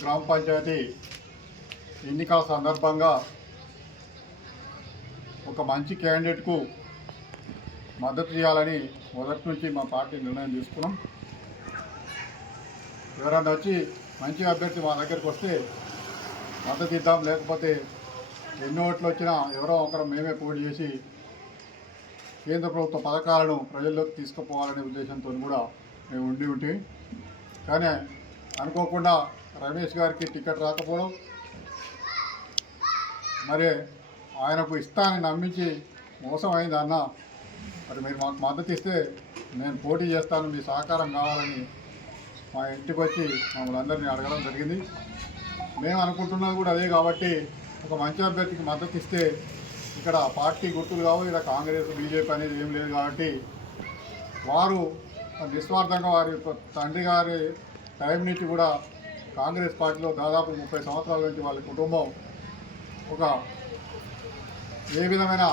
గ్రామ పంచాయతీ ఎన్నికల సందర్భంగా ఒక మంచి క్యాండిడేట్కు మద్దతు చేయాలని మొదటి నుంచి మా పార్టీ నిర్ణయం తీసుకున్నాం. ఎవరైనా వచ్చి మంచి అభ్యర్థి మా దగ్గరికి వస్తే మద్దతు ఇద్దాం లేకపోతే ఎన్ని ఓట్లు వచ్చినా ఎవరో ఒకరు మేమే పోటీ చేసి కేంద్ర ప్రభుత్వ పథకాలను ప్రజల్లోకి తీసుకుపోవాలనే ఉద్దేశంతో కూడా మేము ఉండి ఉంటే. కానీ అనుకోకుండా రమేష్ గారికి టికెట్ రాకపోవడం మరి ఆయనకు ఇస్తానని నమ్మించి మోసం అయింది అన్న మరి మీరు మాకు మద్దతు ఇస్తే నేను పోటీ చేస్తాను మీ సహకారం కావాలని మా ఇంటికి వచ్చి మమ్మల్ని అందరినీ అడగడం జరిగింది. మేము అనుకుంటున్నది కూడా అదే కాబట్టి ఒక మంచి అభ్యర్థికి మద్దతు ఇస్తే ఇక్కడ పార్టీ గుర్తులు కావు ఇక్కడ కాంగ్రెస్ బీజేపీ అనేది ఏం లేదు కాబట్టి వారు నిస్వార్థంగా వారి తండ్రి గారి టైం నుంచి కూడా కాంగ్రెస్ పార్టీలో దాదాపు ముప్పై సంవత్సరాల నుంచి వాళ్ళ కుటుంబం ఒక ఏ విధమైన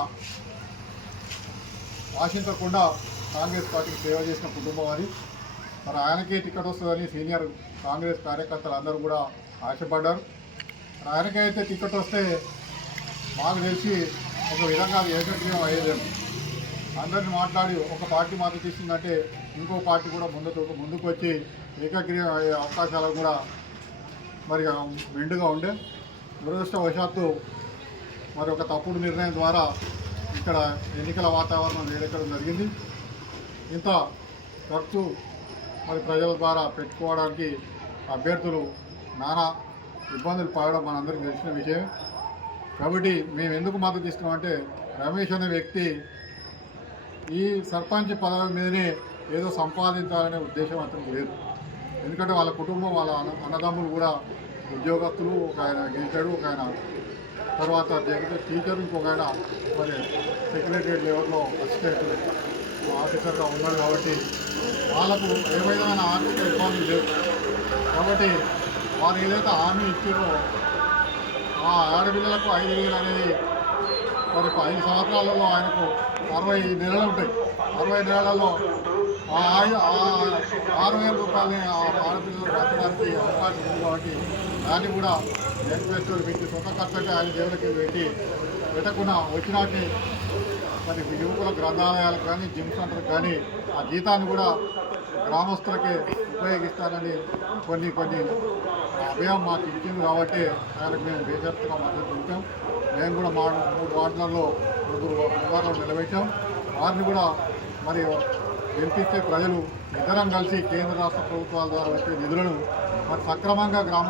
ఆశించకుండా కాంగ్రెస్ పార్టీకి సేవ చేసిన కుటుంబం అది. మరి ఆయనకే టికెట్ వస్తుందని సీనియర్ కాంగ్రెస్ కార్యకర్తలు అందరూ కూడా ఆశపడ్డారు. మరి ఆయనకైతే టికెట్ వస్తే మాకు తెలిసి ఒక విధంగా అది ఏకగ్రీవం అయ్యేదేమో. అందరిని మాట్లాడి ఒక పార్టీ మద్దతు ఇస్తుందంటే ఇంకో పార్టీ కూడా ముందుకు ముందుకు వచ్చి ఏకగ్రీవం అయ్యే అవకాశాలు కూడా మరి మెండుగా ఉండే దురదృష్టవశాత్తు మరి ఒక తప్పుడు నిర్ణయం ద్వారా ఇక్కడ ఎన్నికల వాతావరణం వేడెక్కడం జరిగింది. ఇంత ఖర్చు మరి ప్రజల ద్వారా పెట్టుకోవడానికి అభ్యర్థులు నానా ఇబ్బందులు పడడం మనందరికీ తెలిసిన విషయం కాబట్టి మేము ఎందుకు మద్దతు ఇస్తున్నామంటే రమేష్ అనే వ్యక్తి ఈ సర్పంచ్ పదవి మీదనే ఏదో సంపాదించాలనే ఉద్దేశం అతనికి లేదు. ఎందుకంటే వాళ్ళ కుటుంబం వాళ్ళ అన్న అన్నదమ్ములు కూడా ఉద్యోగస్తులు ఒక ఆయన గెలిచాడు ఒక ఆయన తర్వాత టీచర్ ఇంకొక ఆయన మరి సెక్రటరీ లెవెల్లో అసిస్టెంట్ ఆఫీసర్గా ఉన్నారు కాబట్టి వాళ్ళకు ఏ విధమైన ఆర్థిక ఇబ్బంది లేదు కాబట్టి వారు ఏదైతే హామీ ఇచ్చారో ఆ ఆడపిల్లలకు ఐదు వేలు అనేది మరి ఐదు సంవత్సరాలలో ఆయనకు అరవై నెలలు ఉంటాయి. అరవై నెలలలో ఆరు వేల రూపాయలని ఆ ఆడపిల్లలు బతకడానికి అవకాశం ఉంది కాబట్టి దాన్ని కూడా మేనిఫెస్టోలు పెట్టి సొంత ఖర్చుకి ఆయన దేవులకి పెట్టి పెట్టకుండా వచ్చినాటి మరి యువకుల గ్రంథాలయాలకు కానీ జిమ్ సెంటర్కి కానీ ఆ జీతాన్ని కూడా గ్రామస్తులకే ఉపయోగిస్తానని కొన్ని కొన్ని అభయం మాకు ఇచ్చింది కాబట్టి ఆయనకు మేము బేషరతుగా మద్దతు ఇచ్చాం మేము కూడా మా మూడు వార్డులలో ముగ్గురు వార్డులు నిలబెట్టాం. వారిని కూడా మరి గెలిపిస్తే ప్రజలు ఇద్దరం కలిసి కేంద్ర రాష్ట్ర ప్రభుత్వాల ద్వారా వచ్చే నిధులను మరి సక్రమంగా గ్రామ